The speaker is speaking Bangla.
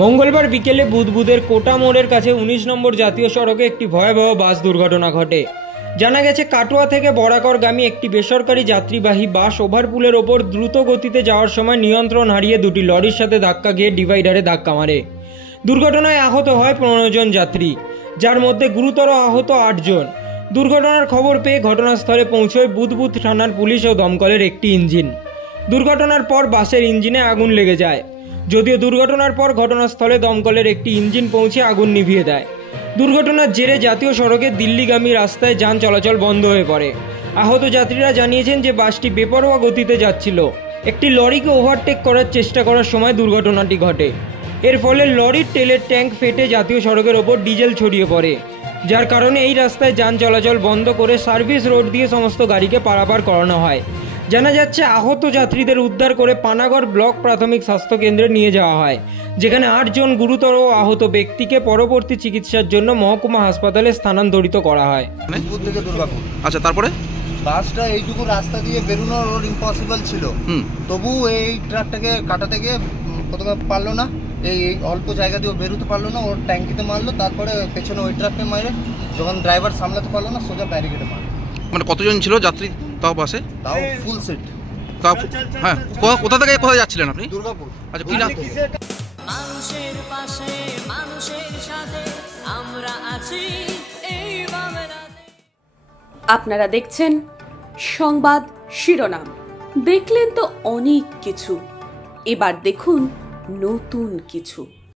মঙ্গলবার বিকেলে বুদবুদের কোটা মোড়ের কাছে ১৯ নম্বর জাতীয় সড়কে একটি ভয়াবহ বাস দুর্ঘটনা ঘটে। জানা গেছে, কাটোয়া থেকে বরাকরগামী একটি বেসরকারি যাত্রীবাহী বাস ওভারপুলের ওপর দ্রুত গতিতে যাওয়ার সময় নিয়ন্ত্রণ হারিয়ে দুটি লরির সাথে ধাক্কা গিয়ে ডিভাইডারে ধাক্কা মারে। দুর্ঘটনায় আহত হয় ১৫ জন যাত্রী, যার মধ্যে গুরুতর আহত ৮ জন। দুর্ঘটনার খবর পেয়ে ঘটনাস্থলে পৌঁছয় বুদবুদ থানার পুলিশ ও দমকলের একটি ইঞ্জিন। দুর্ঘটনার পর বাসের ইঞ্জিনে আগুন লেগে যায়। যদিও দুর্ঘটনার পর ঘটনাস্থলে দমকলের একটি ইঞ্জিন পৌঁছে আগুন নিভিয়ে দেয়। দুর্ঘটনার জেরে জাতীয় সড়কে দিল্লিগামী রাস্তায় যান চলাচল বন্ধ হয়ে পড়ে। আহত যাত্রীরা জানিয়েছেন যে বাসটি বেপরোয়া গতিতে যাচ্ছিল। একটি লরিকে ওভারটেক করার চেষ্টা করার সময় দুর্ঘটনাটি ঘটে। এর ফলে লরির তেলের ট্যাঙ্ক ফেটে জাতীয় সড়কের ওপর ডিজেল ছড়িয়ে পড়ে, যার কারণে এই রাস্তায় যান চলাচল বন্ধ করে সার্ভিস রোড দিয়ে সমস্ত গাড়িকে পারাপার করানো হয়। জানা যাচ্ছে, আহত যাত্রীদের উদ্ধার করে পানাগড় ব্লক প্রাথমিক স্বাস্থ্য কেন্দ্রে নিয়ে যাওয়া হয়, যেখানে ৮ জন গুরুতর আহত ব্যক্তিকে পরবর্তী চিকিৎসার জন্য মহকুমা হাসপাতালে স্থানান্তরিত করা হয়। আচ্ছা, তারপরে বাসটা এইটুকু রাস্তা দিয়ে বেরোনো ওর ইম্পসিবল ছিল, তবু এই ট্রাকটাকে কাটাতে গিয়ে প্রথমে পারলো না, এই অল্প জায়গা দিয়ে বেরোতে পারলো না, ওর ট্যাঙ্কিতে মারলো, তারপরে পেছনে ওই ট্রাককে মারে, যখন ড্রাইভার সামলাতে পারলো না সোজা ব্যারিকেডে মারলো। মানে কতজন ছিল যাত্রী তাও বাসে? তাও ফুল সিট। হ্যাঁ, কোথা থেকে কোথায় যাচ্ছিলেন আপনি? দুর্গাপুর। আচ্ছা, কি নাম? মানুষের পাশে, মানুষের সাথে আমরা আছি এই বাংলাতে। আপনারা দেখছেন সংবাদ শিরোনাম। দেখলেন তো অনেক কিছু, এবার দেখুন নতুন কিছু।